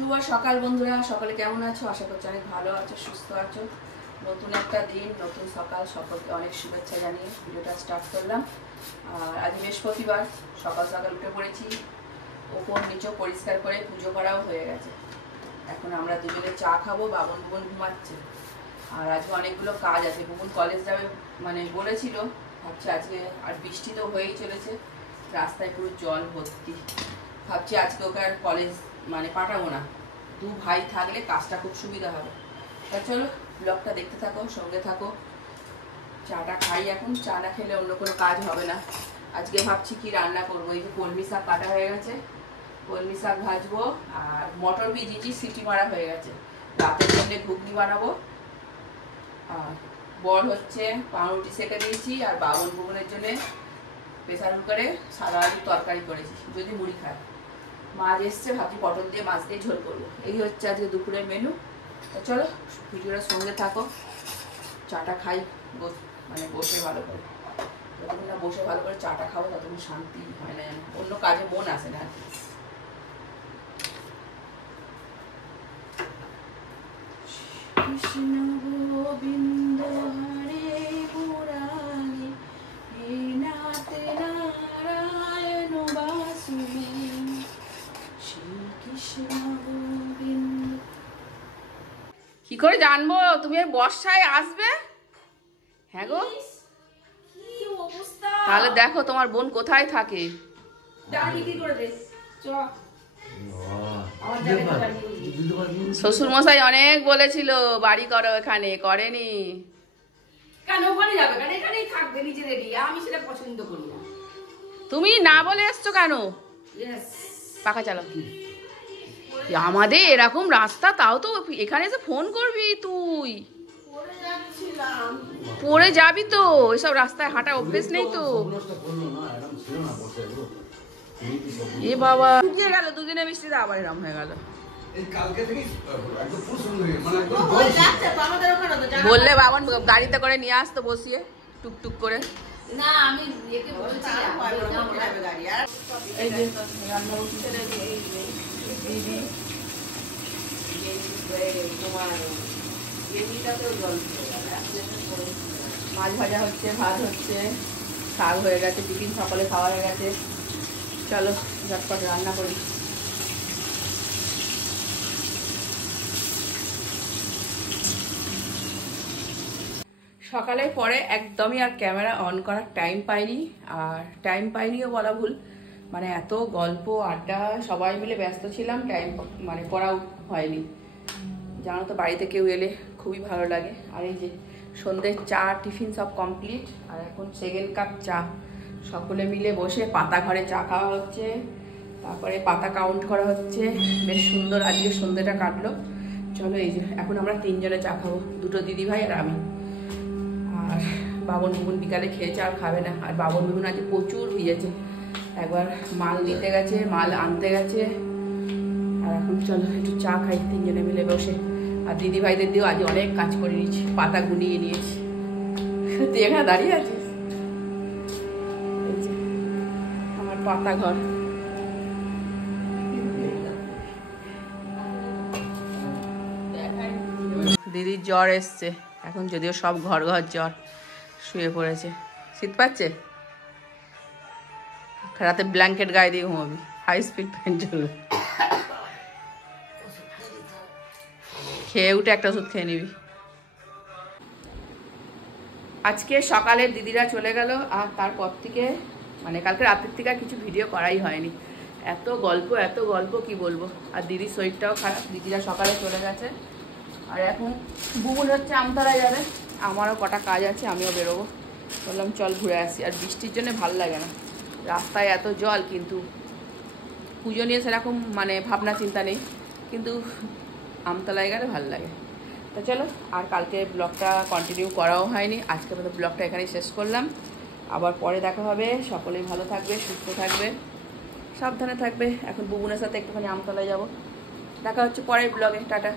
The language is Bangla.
শুভ সকাল বন্ধুরা, সকালে কেমন আছো? আশা করছি অনেক ভালো আছো, সুস্থ আছো। নতুন একটা দিন, নতুন সকাল, সকলকে অনেক শুভেচ্ছা জানিয়ে ভিডিওটা স্টার্ট করলাম। আর আজ বৃহস্পতিবার, সকাল সকাল উঠে পড়েছি, ওপর নিচে পরিষ্কার করে পুজো করাও হয়ে গেছে। এখন আমরা দুজনে চা খাবো, বাবন বুবন ঘুমাচ্ছে। আর আজকে অনেকগুলো কাজ আছে, বুবন কলেজ যাবে মানে বলেছিল, ভাবছি আজকে আর বৃষ্টি তো হয়েই চলেছে, রাস্তায় পুরো জল ভর্তি। ভাবছি আজকে ওকে আর কলেজ মানে পাঠাবো না, দু ভাই থাকলে কাজটা খুব সুবিধা হবে। তা চলো ব্লগটা দেখতে থাকো, সঙ্গে থাকো। চাটা খাই এখন, চা না খেলে অন্য কোনো কাজ হবে না। আজকে ভাবছি কি রান্না করবো। এই যে কলমি শাক কাটা হয়ে গেছে, কলমি শাক ভাজবো। আর মটর ভিজিয়েছি, সিটি মারা হয়ে গেছে, রাতের জন্য ঘুগনি বানাবো। আর বর হচ্ছে পাউরুটি সেঁকে দিয়েছি, আর বাবন বুবনের জন্য প্রেসার কুকারে সাদা আলু তরকারি করেছি, যদি মুড়ি খায়। মাছ এসছে, ভাবছি পটল দিয়ে মাছ দিয়ে ঝোল করবো। এই হচ্ছে আজকে দুপুরের মেনু। তো চলো ভিডিওটার সঙ্গে থাকো। চাটা খাই মানে বসে ভালো করে, যতক্ষণ না বসে ভালো করে চাটা খাবো ততক্ষণ শান্তি হয় না, অন্য কাজে মন আসে না আর কি। কৃষ্ণ গোবিন্দ হরে মুরারি, হে নাথ নারায়ণ বাসুদেব, শ্রী কৃষ্ণ গোবিন্দ। কি করে জানবো তুমি এই বর্ষায় আসবে? হ্যাঁ গো, তাহলে দেখো তোমার বোন কোথায় থাকে। শ্বশুর মশাই অনেক বলেছিল বাড়ি করো, এখানে করেনি কেন? ওখানে যাবে কেন? এখানেই থাকবে নিজের এরিয়া, আমি সেটা পছন্দ করি না। তুমি না বলে এসছো কেন? পাকা চালাও। আমাদের এরকম রাস্তা, তাও তো এখানে এসে ফোন করবি তুই। পড়ে যাবি তো, এসব রাস্তায় হাঁটা অভ্যেস নেই তো। এ বাবা, শুকিয়ে গেল দুদিনে বৃষ্টিতে, আবার এরম হয়ে গেল। বললে বাবন গাড়িতে করে নিয়ে আসতো বসিয়ে টুকটুক করে। না আমি একে বলছি এই যে রান্না বসিয়ে দিদি তোমার মাছ ভাজা হচ্ছে, ভাত হচ্ছে, শাক হয়ে গেছে, টিফিন সকালে খাওয়া হয়ে গেছে। চলো ঝটপট রান্না করি। সকালে পরে একদমই আর ক্যামেরা অন করার টাইম পাইনি, আর টাইম পাইনিও বলা ভুল, মানে এত গল্প আড্ডা সবাই মিলে ব্যস্ত ছিলাম, টাইম মানে করাও হয়নি। জানো তো বাড়িতে কেউ এলে খুবই ভালো লাগে। আর এই যে সন্ধ্যের চা টিফিন সব কমপ্লিট, আর এখন সেকেন্ড কাপ চা। সকলে মিলে বসে পাতা ঘরে চা খাওয়া হচ্ছে, তারপরে পাতা কাউন্ট করা হচ্ছে। বেশ সুন্দর আজকে সন্ধ্যেটা কাটলো। চলো এই যে এখন আমরা তিনজনে চা খাবো, দুটো দিদিভাই আর আমি। আর বাবন বুবন বিকালে খেয়েছে, আর খাবে না। আর বাবন বুবন আজকে প্রচুর ভিজেছে, একবার মাল নিতে গেছে, মাল আনতে গেছে। আর এখন চলো একটু চা খাই তিনজনে মিলে বসে। আর দিদি ভাইদের দিয়েও আজ অনেক কাজ করে নিয়েছি, পাতা গুনিয়ে নিয়েছি। তুই এখানে দাঁড়িয়ে আছিস, এই যে আমার পাতা ঘর। দিদির জ্বর এসছে এখন, যদিও সব ঘর ঘর জ্বর, শুয়ে পড়েছে। শীত পাচ্ছে, রাতে ব্ল্যাঙ্কেট গায়ে দিয়ে ঘুমাবি, হাই স্পিড ফ্যান চলবে। খেয়ে উঠে একটা ওষুধ খেয়ে নিবি। আজকে সকালে দিদিরা চলে গেল, আর তারপর থেকে মানে কালকে রাতের থেকে আর কিছু ভিডিও করাই হয়নি। এত গল্প কি বলবো। আর দিদির শরীরটাও খারাপ, দিদিরা সকালে চলে গেছে। আর এখন বুবুন হচ্ছে আমতলায় যাবে, আমারও কটা কাজ আছে, আমিও বেরোবো। বললাম চল ঘুরে আসি। আর বৃষ্টির জন্য ভাল লাগে না, রাস্তায় এত জল, কিন্তু পুজো নিয়ে সেরকম মানে ভাবনা চিন্তা নেই, কিন্তু আমতলায় গেলে ভাল লাগে। তো চলো, আর কালকে ব্লগটা কন্টিনিউ করাও হয়নি, আজকে মতো ব্লগটা এখানেই শেষ করলাম। আবার পরে দেখা হবে। সকলেই ভালো থাকবে, সুস্থ থাকবে, সাবধানে থাকবে। এখন বুবুনের সাথে একটুখানি আমতলায় যাবো। দেখা হচ্ছে পরের ব্লগে। টাটা।